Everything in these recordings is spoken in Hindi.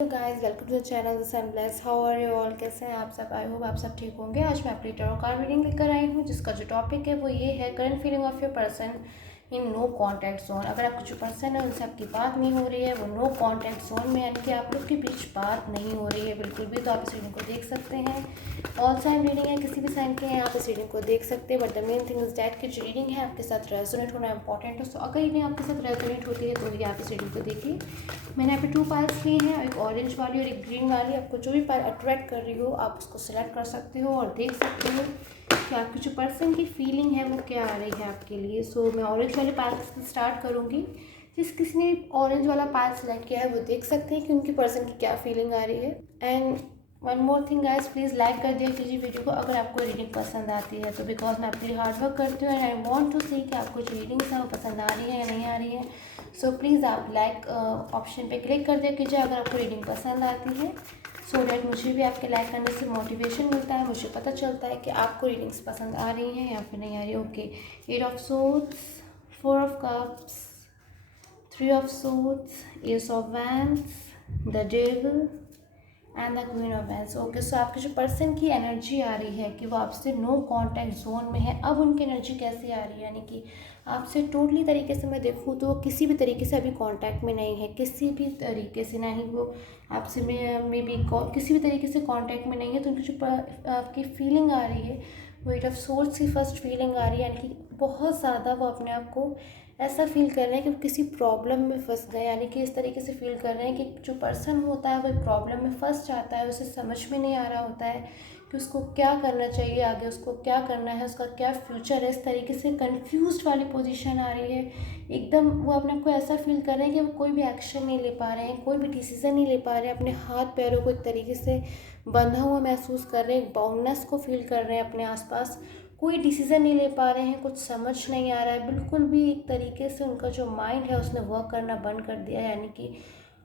तो guys welcome to the channel Sunbless. How are you all? कैसे हैं आप सब? आई होप आप सब ठीक होंगे। आज मैं अपनी टैरो कार्ड रीडिंग लेकर आई हूँ, जिसका जो टॉपिक है वो ये है current feeling of your person in no contact zone. अगर आपका जो पर्सन है उनसे आपकी बात नहीं हो रही है, वो नो कॉन्टैक्ट जोन में, यानी कि आप लोग के बीच बात नहीं हो रही है बिल्कुल भी, तो आप इस रीडिंग को देख सकते हैं। ऑल साइन रीडिंग है, किसी भी साइन के हैं आप इस रीडिंग को देख सकते हैं। But the main thing is that की जो रीडिंग है आपके साथ रेजोनेट होना इंपॉर्टेंट है। सो अगर रीडिंग आपके साथ रेजोनेट होती है तो ही आप इस रीडिंग को देखिए। मैंने यहाँ पे 2 पाइल्स लिए हैं, एक ऑरेंज वाली और एक ग्रीन वाली। आपको जो भी पाइल अट्रैक्ट कर रही हो आप उसको सेलेक्ट कर सकते हो और देख सकते हो कि आपकी जो पर्सन की फीलिंग है वो क्या आ रही है आपके लिए। सो मैं ऑरेंज वाले पाइल से स्टार्ट करूँगी। जिस किसी ने ऑरेंज वाला पाइल सेलेक्ट किया है वो देख सकते हैं कि उनकी पर्सन की क्या फीलिंग आ रही है। And one more thing guys, please like कर दिया कीजिए वीडियो को अगर आपको रीडिंग पसंद आती है तो, बिकॉज मैं अपनी हार्ड वर्क करती हूँ एंड आई वांट टू सी कि आपको जो रीडिंग्स है वो पसंद आ रही है या नहीं आ रही है। सो प्लीज़ आप लाइक ऑप्शन पे क्लिक कर दिया कीजिए अगर आपको रीडिंग पसंद आती है, सो डैट मुझे भी आपके लाइक करने से मोटिवेशन मिलता है, मुझे पता चलता है कि आपको रीडिंग्स पसंद आ रही हैं या फिर नहीं आ रही। Okay, 8 of swords, 4 of cups, 3 of swords, ace of wands, the devil and the queen of wands. Okay, so आपकी जो पर्सन की एनर्जी आ रही है कि वो आपसे नो कॉन्टैक्ट जोन में है। अब उनकी एनर्जी कैसी आ रही है, यानी कि आपसे टोटली तरीके से मैं देखूँ तो वो किसी भी तरीके से अभी कांटेक्ट में नहीं है, किसी भी तरीके से, ना ही वो आपसे मे बी किसी भी तरीके से कांटेक्ट में नहीं है। तो उनकी जो आपकी फीलिंग आ रही है वो एट ऑफ सोर्ड्स की फर्स्ट फीलिंग आ रही है, यानी कि बहुत ज़्यादा वो अपने आप को ऐसा फील कर रहे हैं कि वो किसी प्रॉब्लम में फंस गए, यानी कि इस तरीके से फील कर रहे हैं कि जो पर्सन होता है वो एक प्रॉब्लम में फंस जाता है, उसे समझ में नहीं आ रहा होता है कि उसको क्या करना चाहिए आगे, उसको क्या करना है, उसका क्या फ्यूचर है। इस तरीके से कंफ्यूज्ड वाली पोजीशन आ रही है एकदम। वो अपने आप को ऐसा फील कर रहे हैं कि वो कोई भी एक्शन नहीं ले पा रहे हैं, कोई भी डिसीज़न नहीं ले पा रहे हैं, अपने हाथ पैरों को एक तरीके से बंधा हुआ महसूस कर रहे हैं, बाउंडनेस को फील कर रहे हैं अपने आसपास, कोई डिसीज़न नहीं ले पा रहे हैं, कुछ समझ नहीं आ रहा है बिल्कुल भी। एक तरीके से उनका जो माइंड है उसने वर्क करना बंद कर दिया है, यानी कि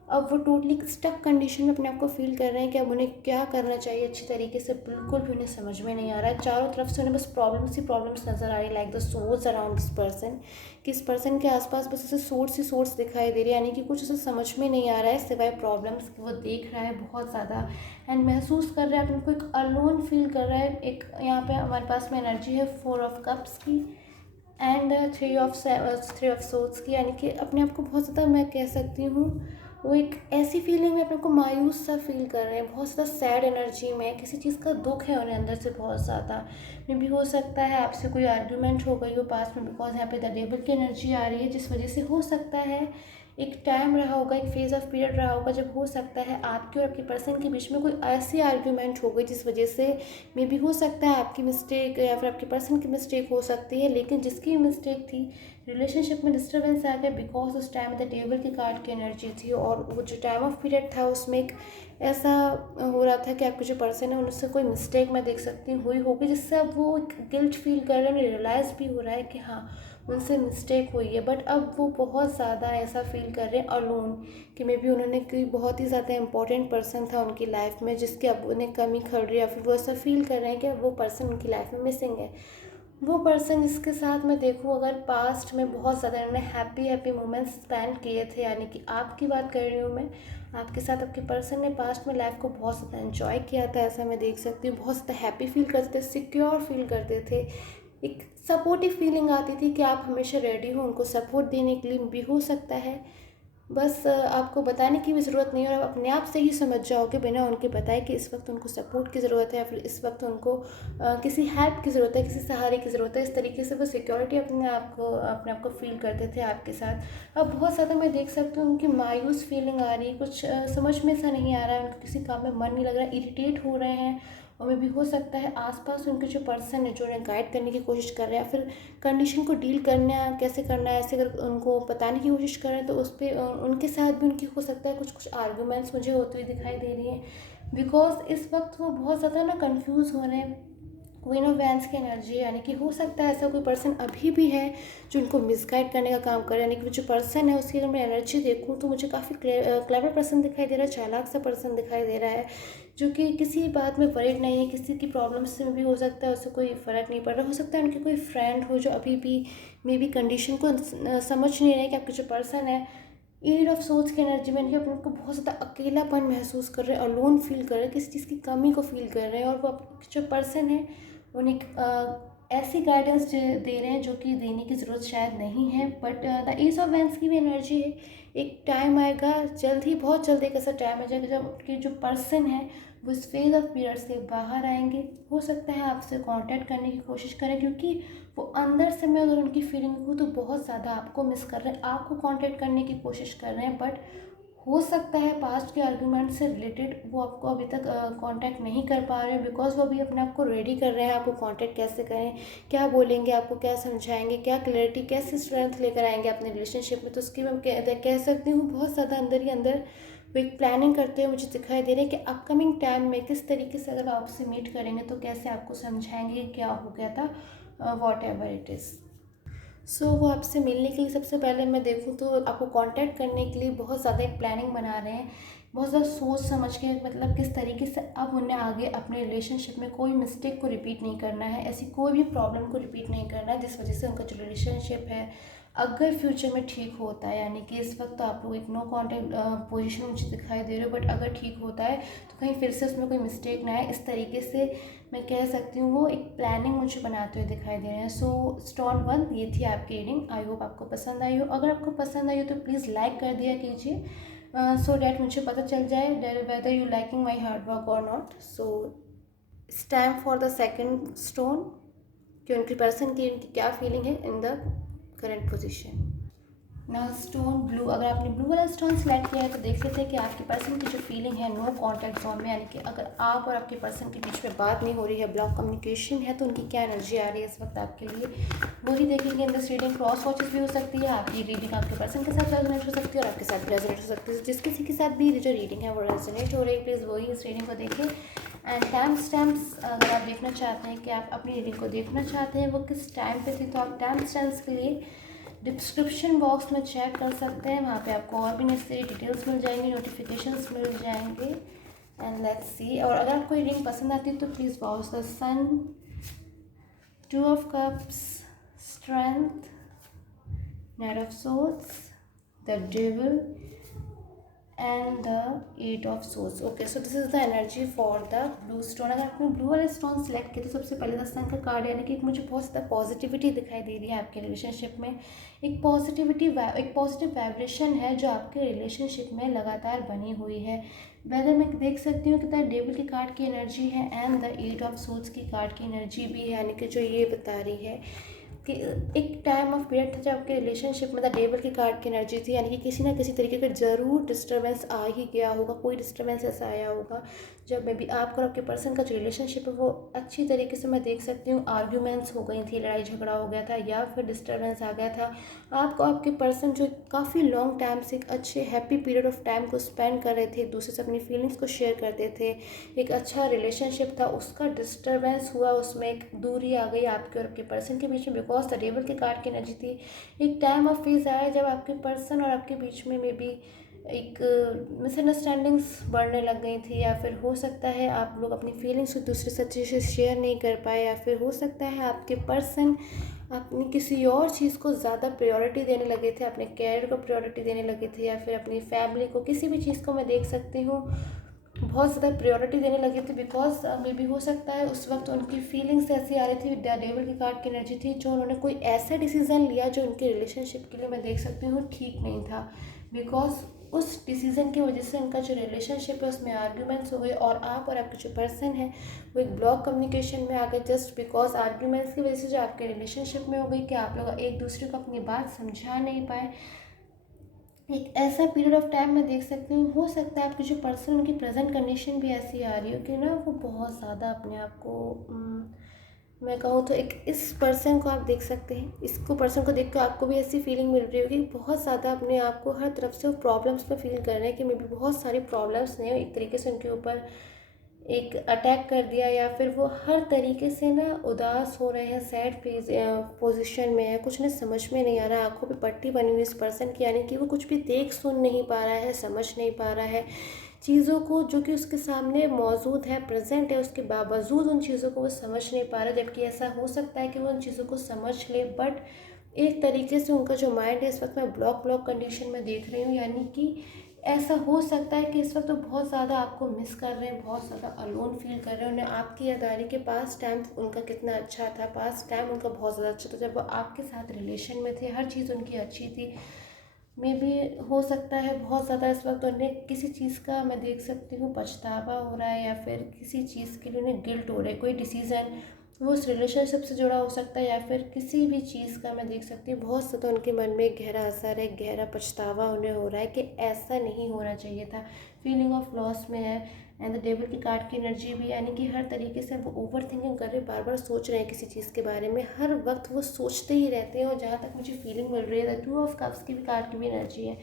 अब वो टोटली स्टक कंडीशन में अपने आप को फील कर रहे हैं कि अब उन्हें क्या करना चाहिए अच्छी तरीके से, बिल्कुल भी उन्हें समझ में नहीं आ रहा है। चारों तरफ से उन्हें बस प्रॉब्लम्स ही प्रॉब्लम्स नज़र आ रही है, like the source around this person, कि इस पर्सन के आसपास बस उसे सोर्स ही सोर्स दिखाई दे रही है, यानी कि कुछ उसे समझ में नहीं आ रहा है सिवाय प्रॉब्लम्स की। वो देख रहा है बहुत ज़्यादा एंड महसूस कर रहा है, अपने को एक अलोन फील कर रहा है। एक यहाँ पे हमारे पास में एनर्जी है 4 ऑफ कप्स की एंड 3 ऑफ सोर्ड्स की, यानी कि अपने आप को बहुत ज़्यादा, मैं कह सकती हूँ वो एक ऐसी फीलिंग में अपने को मायूस सा फील कर रहे हैं, बहुत ज़्यादा सैड एनर्जी में, किसी चीज़ का दुख है उन्हें अंदर से बहुत ज़्यादा। मे भी हो सकता है आपसे कोई आर्ग्यूमेंट हो गई हो पास में, बिकॉज यहाँ पे द डेविल की एनर्जी आ रही है, जिस वजह से हो सकता है एक टाइम रहा होगा, एक फेज़ ऑफ पीरियड रहा होगा जब हो सकता है आपके और आपके पर्सन के बीच में कोई ऐसी आर्ग्यूमेंट हो गई जिस वजह से मे बी हो सकता है आपकी मिस्टेक या फिर आपके पर्सन की मिस्टेक हो सकती है, लेकिन जिसकी मिस्टेक थी रिलेशनशिप में डिस्टर्बेंस आ गया, बिकॉज उस टाइम द टेबल की कार्ड की एनर्जी थी और वो जो टाइम ऑफ पीरियड था उसमें एक ऐसा हो रहा था कि आपके जो पर्सन है उनसे कोई मिस्टेक मैं देख सकती हूँ हुई होगी, जिससे अब वो एक गिल्ट फील कर रहे हैं, उन्हें रियलाइज़ भी हो रहा है कि हाँ उनसे मिस्टेक हुई है। बट अब वो बहुत ज़्यादा ऐसा फील कर रहे हैं अलोन, कि मे बी उन्होंने कोई बहुत ही ज़्यादा इंपॉर्टेंट पर्सन था उनकी लाइफ में जिसकी अब उन्हें कमी खल रही है, या फिर वो ऐसा फील कर रहे हैं कि वो पर्सन उनकी लाइफ में मिसिंग है। वो पर्सन जिसके साथ मैं देखूँ अगर पास्ट में बहुत ज़्यादा उन्होंने हैप्पी मोमेंट्स स्पेंड किए थे, यानी कि आपकी बात कर रही हूँ मैं, आपके साथ आपके पर्सन ने पास्ट में लाइफ को बहुत ज़्यादा एंजॉय किया था, ऐसा मैं देख सकती हूँ। बहुत ज़्यादा हैप्पी फील करते थे, सिक्योर फील करते थे, एक सपोर्टिव फीलिंग आती थी कि आप हमेशा रेडी हो उनको सपोर्ट देने के लिए। भी हो सकता है बस आपको बताने की भी ज़रूरत नहीं है और आप अपने आप से ही समझ जाओगे बिना उनके बताए कि इस वक्त उनको सपोर्ट की ज़रूरत है या फिर इस वक्त उनको किसी हेल्प की ज़रूरत है, किसी सहारे की ज़रूरत है। इस तरीके से वो सिक्योरिटी अपने आप को फील करते थे आपके साथ। अब बहुत ज़्यादा मैं देख सकती हूँ उनकी मायूस फीलिंग आ रही है, कुछ समझ में सा नहीं आ रहा है, उनको किसी काम में मन नहीं लग रहा है, इरिटेट हो रहे हैं। और मे भी हो सकता है आसपास उनके जो पर्सन है जो उन्हें गाइड करने की कोशिश कर रहे हैं, फिर कंडीशन को डील करना कैसे करना है ऐसे अगर उनको बताने की कोशिश कर रहे हैं तो उस पर उनके साथ भी उनकी हो सकता है कुछ आर्गूमेंट्स मुझे होते हुए दिखाई दे रही हैं, बिकॉज इस वक्त वो बहुत ज़्यादा ना कंफ्यूज हो रहे हैं। क्वीन ऑफ वैंड्स की एनर्जी, यानी कि हो सकता है ऐसा कोई पर्सन अभी भी है जो उनको मिसगाइड करने का काम करे, यानी कि जो पर्सन है उसकी अगर मैं एनर्जी देखूँ तो मुझे काफ़ी क्लेवर पर्सन दिखाई दे रहा है, चालाक सा पर्सन दिखाई दे रहा है, जो कि किसी बात में वरीड नहीं है, किसी की प्रॉब्लम से भी हो सकता है उससे कोई फ़र्क नहीं पड़ रहा। हो सकता है उनके कोई फ्रेंड हो जो अभी भी मे बी कंडीशन को समझ नहीं रहे कि आपके जो पर्सन है एट ऑफ सोर्ड्स की एनर्जी में कि अपने को बहुत ज़्यादा अकेलापन महसूस कर रहे हैं, अलोन फील कर रहे हैं, किसी चीज़ की कमी को फील कर रहे हैं, और वो जो पर्सन है उन्हें ऐसी गाइडेंस दे रहे हैं जो कि देने की ज़रूरत शायद नहीं है। But the ace of wands की भी एनर्जी है, एक टाइम आएगा जल्द ही, बहुत जल्द एक ऐसा टाइम आ जाएगा जब आपके जो पर्सन है वो इस फेज ऑफ पीरियड से बाहर आएंगे। हो सकता है आपसे कांटेक्ट करने की कोशिश करें, क्योंकि वो अंदर से मैं अगर उनकी फीलिंग को तो बहुत ज़्यादा आपको मिस कर रहे हैं, आपको कांटेक्ट करने की कोशिश कर रहे हैं। बट हो सकता है पास्ट के आर्गुमेंट से रिलेटेड वो आपको अभी तक कांटेक्ट नहीं कर पा रहे हैं, बिकॉज वो अभी अपने आप को रेडी कर रहे हैं आपको कांटेक्ट कैसे करें, क्या बोलेंगे, आपको क्या समझाएंगे, क्या क्लैरिटी, कैसे स्ट्रेंथ लेकर आएंगे अपने रिलेशनशिप में। तो उसकी मैं कह सकती हूँ बहुत ज़्यादा अंदर ही अंदर वो एक प्लानिंग करते हुए मुझे दिखाई दे रहे हैं कि अपकमिंग टाइम में किस तरीके से अगर आपसे मीट करेंगे तो कैसे आपको समझाएंगे कि क्या हो गया था, वॉट एवर इट इज़। सो वो आपसे मिलने के लिए सबसे पहले मैं देखूँ तो आपको कांटेक्ट करने के लिए बहुत ज़्यादा एक प्लानिंग बना रहे हैं, बहुत ज़्यादा सोच समझ के, मतलब किस तरीके से अब उन्हें आगे अपने रिलेशनशिप में कोई मिस्टेक को रिपीट नहीं करना है, ऐसी कोई भी प्रॉब्लम को रिपीट नहीं करना है जिस वजह से उनका जो रिलेशनशिप है अगर फ्यूचर में ठीक होता है, यानी कि इस वक्त तो आप लोग एक नो कॉन्टेक्ट पोजीशन मुझे दिखाई दे रहे हो, बट अगर ठीक होता है तो कहीं फिर से उसमें कोई मिस्टेक ना आए, इस तरीके से मैं कह सकती हूँ वो एक प्लानिंग मुझे बनाते हुए दिखाई दे रहे हैं। सो स्टोन 1 ये थी आपकी रीडिंग। आई होप आपको पसंद आई हो। अगर आपको पसंद आई हो तो प्लीज़ लाइक कर दिया कीजिए, सो डैट मुझे पता चल जाए whether you liking my hard work और not. So it's time for the second stone कि उनकी पर्सन की उनकी क्या फीलिंग है इन द करंट पोजिशन। ना स्टोन ब्लू, अगर आपने ब्लू वाला स्टोन सेलेक्ट किया है तो देख लेते हैं कि आपके पर्सन की जो फीलिंग है नो कॉन्टैक्ट जोन में, यानी कि अगर आप और आपके पर्सन के बीच में बात नहीं हो रही है, ब्लॉक कम्युनिकेशन है, तो उनकी क्या एनर्जी आ रही है इस वक्त आपके लिए, वही देखेंगे। In this reading cross watches भी हो सकती है, आपकी रीडिंग आपके पर्सन के साथ रेजोनेट हो सकती है और आपके साथ रेजोनेट हो सकती है। जिस किसी के साथ भी जो रीडिंग है वो रेजोनेट हो रही है, प्लीज़ वही इस रीडिंग को देखें। एंड टाइम स्टैम्प्स अगर आप देखना चाहते हैं कि आप अपनी रीडिंग को देखना चाहते हैं वो किस टाइम पे थी, तो आप टाइम स्टैम्प्स के लिए डिस्क्रिप्शन बॉक्स में चेक कर सकते हैं, वहाँ पे आपको और भी नेसेसरी डिटेल्स मिल जाएंगी, नोटिफिकेशंस मिल जाएंगे। And let's see. और अगर आपको रीडिंग पसंद आती है तो please watch the sun, 2 of cups, strength, knight of swords, the devil and the 8 of swords. Okay, so this is the energy for the blue stone. अगर आपने ब्लू वाला स्टोन सेलेक्ट किया तो सबसे पहले द सन का कार्ड, यानी कि मुझे बहुत ज़्यादा पॉजिटिविटी दिखाई दे रही है आपके रिलेशनशिप में, एक पॉजिटिव वाइब्रेशन है जो आपके रिलेशनशिप में लगातार बनी हुई है। वैसे मैं देख सकती हूँ कि द डेविल की कार्ड की एनर्जी है एंड द 8 ऑफ सोर्ड्स की कार्ड की एनर्जी भी है, यानी कि जो ये बता रही है कि एक टाइम ऑफ पीरियड था जब आपके रिलेशनशिप में द डेविल की कार्ड की एनर्जी थी, यानी कि किसी ना किसी तरीके का ज़रूर डिस्टर्बेंस आ ही गया होगा, कोई डिस्टर्बेंस ऐसा आया होगा जब मे बी आपका और आपके पर्सन का जो रिलेशनशिप है वो अच्छी तरीके से मैं देख सकती हूँ आर्ग्यूमेंट्स हो गई थी, लड़ाई झगड़ा हो गया था या फिर डिस्टर्बेंस आ गया था। आपको आपके पर्सन जो काफ़ी लॉन्ग टाइम से एक अच्छे हैप्पी पीरियड ऑफ टाइम को स्पेंड कर रहे थे, एक दूसरे से अपनी फीलिंग्स को शेयर करते थे, एक अच्छा रिलेशनशिप था, उसका डिस्टर्बेंस हुआ, उसमें एक दूरी आ गई आपके और आपके पर्सन के बीच में, बिकॉज द डेविल की कार्ड की एनर्जी थी। एक टाइम ऑफ फेज आया जब आपके पर्सन और आपके बीच में मे बी एक मिसअंडरस्टैंडिंग्स बढ़ने लग गई थी, या फिर हो सकता है आप लोग अपनी फीलिंग्स को दूसरे से अच्छे से शेयर नहीं कर पाए, या फिर हो सकता है आपके पर्सन अपनी किसी और चीज़ को ज़्यादा प्रायोरिटी देने लगे थे, अपने कैरियर को प्रायोरिटी देने लगे थे, या फिर अपनी फैमिली को, किसी भी चीज़ को मैं देख सकती हूँ बहुत ज़्यादा प्रायोरिटी देने लगे थे, बिकॉज मे बी हो सकता है उस वक्त उनकी फीलिंग्स ऐसी आ रही थी, द डेविल की कार्ड की एनर्जी थी, जो उन्होंने कोई ऐसा डिसीज़न लिया जो उनके रिलेशनशिप के लिए मैं देख सकती हूँ ठीक नहीं था, बिकॉज उस डिसीज़न की वजह से उनका जो रिलेशनशिप है उसमें आर्ग्यूमेंट्स हो गए और आप और आपके जो पर्सन है वो एक ब्लॉक कम्युनिकेशन में आ गए, जस्ट बिकॉज आर्ग्यूमेंट्स की वजह से जो आपके रिलेशनशिप में हो गई कि आप लोग एक दूसरे को अपनी बात समझा नहीं पाए। एक ऐसा पीरियड ऑफ टाइम मैं देख सकती हूँ, हो सकता है आपकी जो पर्सन उनकी प्रेजेंट कंडीशन भी ऐसी आ रही हो कि ना वो बहुत ज़्यादा अपने आप को मैं कहूँ तो एक इस पर्सन को आप देख सकते हैं, इसको पर्सन को देख कर आपको भी ऐसी फीलिंग मिल रही होगी, बहुत ज़्यादा अपने आप को हर तरफ से वो प्रॉब्लम्स में फील कर रहे हैं कि मे बी बहुत सारी प्रॉब्लम्स ने एक तरीके से उनके ऊपर एक अटैक कर दिया, या फिर वो हर तरीके से ना उदास हो रहे हैं, सैड पोजीशन में है, कुछ ना समझ में नहीं आ रहा है, आंखों पे पट्टी बनी हुई इस पर्सन की, यानी कि वो कुछ भी देख सुन नहीं पा रहा है, समझ नहीं पा रहा है चीज़ों को जो कि उसके सामने मौजूद है, प्रेजेंट है, उसके बावजूद उन चीज़ों को वो समझ नहीं पा रहा, जबकि ऐसा हो सकता है कि वो उन चीज़ों को समझ ले, बट एक तरीके से उनका जो माइंड है इस वक्त मैं ब्लॉक कंडीशन में देख रही हूँ, यानी कि ऐसा हो सकता है कि इस वक्त वो बहुत ज़्यादा आपको मिस कर रहे हैं, बहुत ज़्यादा अलोन फील कर रहे हैं। उन्हें आपकी याद आ रही कि पास्ट टाइम उनका कितना अच्छा था, पास्ट टाइम उनका बहुत ज़्यादा अच्छा था जब वो आपके साथ रिलेशन में थे, हर चीज़ उनकी अच्छी थी। मे भी हो सकता है बहुत ज़्यादा इस वक्त उन्हें किसी चीज़ का, मैं देख सकती हूँ, पछतावा हो रहा है या फिर किसी चीज़ के लिए उन्हें गिल्ट हो रहा है। कोई डिसीज़न वो उस रिलेशनशिप से जुड़ा हो सकता है या फिर किसी भी चीज़ का मैं देख सकती हूँ बहुत ज़्यादा उनके मन में एक गहरा असर है, गहरा पछतावा उन्हें हो रहा है कि ऐसा नहीं होना चाहिए था। फीलिंग ऑफ लॉस में है। एंड द डेविल की कार्ड की एनर्जी भी, यानी कि हर तरीके से वो ओवर थिंकिंग कर रहे हैं, बार बार सोच रहे हैं किसी चीज़ के बारे में, हर वक्त वो सोचते ही रहते हैं। और जहाँ तक मुझे फीलिंग मिल रही है, द टू ऑफ कप्स की भी कार्ड की भी एनर्जी है,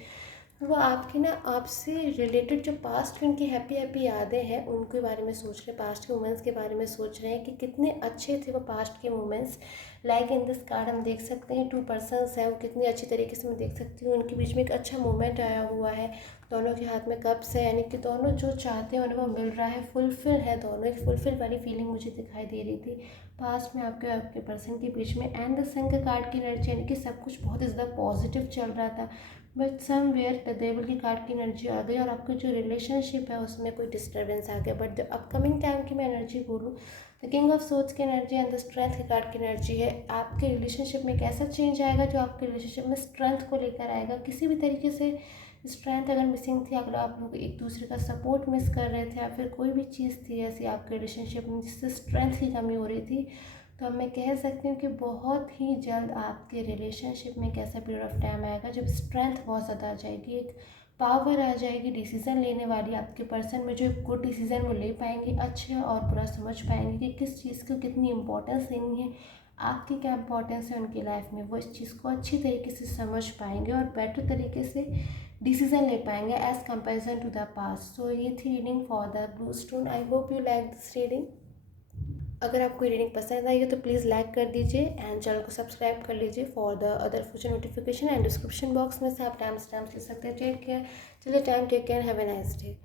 वो आपकी ना आपसे रिलेटेड जो पास्ट की उनकी हैप्पी हैप्पी यादें हैं उनके बारे में सोच रहे हैं, पास्ट के मोमेंट्स के बारे में सोच रहे हैं कि कितने अच्छे थे वो पास्ट के moments. Like in this card हम देख सकते हैं 2 पर्सन्स हैं, वो कितनी अच्छी तरीके से मैं देख सकती हूँ उनके बीच में एक अच्छा मोमेंट आया हुआ है। दोनों के हाथ में कप्स है, यानी कि दोनों जो चाहते हैं उन्हें वो मिल रहा है, फुलफिल है दोनों, एक फुलफिल वाली फीलिंग मुझे दिखाई दे रही थी पास्ट में आपके आपके पर्सन के बीच में। एंड द सन के कार्ड की एनर्जी, यानी कि सब कुछ बहुत ही ज़्यादा पॉजिटिव चल रहा था, बट समवेयर द डेविल की कार्ड की एनर्जी आ गई और आपकी जो रिलेशनशिप है उसमें कोई डिस्टर्बेंस आ गया। बट द अपकमिंग टाइम की मैं एनर्जी बोलूँ, द किंग ऑफ सोर्ड्स की एनर्जी एंड द स्ट्रेंथ की कार्ड की एनर्जी है। आपके रिलेशनशिप में एक ऐसा चेंज आएगा जो आपके रिलेशनशिप में स्ट्रेंथ को लेकर आएगा। किसी भी तरीके से स्ट्रेंथ अगर मिसिंग थी, अगर आप लोग एक दूसरे का सपोर्ट मिस कर रहे थे या फिर कोई भी चीज़ थी ऐसी आपके रिलेशनशिप में जिससे स्ट्रेंथ की कमी हो रही थी, तो अब मैं कह सकती हूँ कि बहुत ही जल्द आपके रिलेशनशिप में एक ऐसा पीरियड ऑफ टाइम आएगा जब स्ट्रेंथ बहुत ज़्यादा आ जाएगी, एक पावर आ जाएगी डिसीज़न लेने वाली आपके पर्सन में, जो एक गुड डिसीज़न वो ले पाएंगे, अच्छे और बुरा समझ पाएंगे कि किस चीज़ को कितनी इंपॉर्टेंस देनी है, आपकी क्या इंपॉर्टेंस है उनकी लाइफ में, वो इस चीज़ को अच्छी तरीके से समझ पाएंगे और बेटर तरीके से डिसीज़न ले पाएंगे as comparison to the past. So ये थी reading for the blue stone. I hope you like this reading. अगर आपको रीडिंग पसंद आई हो तो प्लीज़ लाइक कर दीजिए एंड चैनल को सब्सक्राइब कर लीजिए for the other future notification. And description box में से आप टाइम स्टैम्प्स ले सकते हैं। टेक केयर, चलिए time, take care, have a nice day.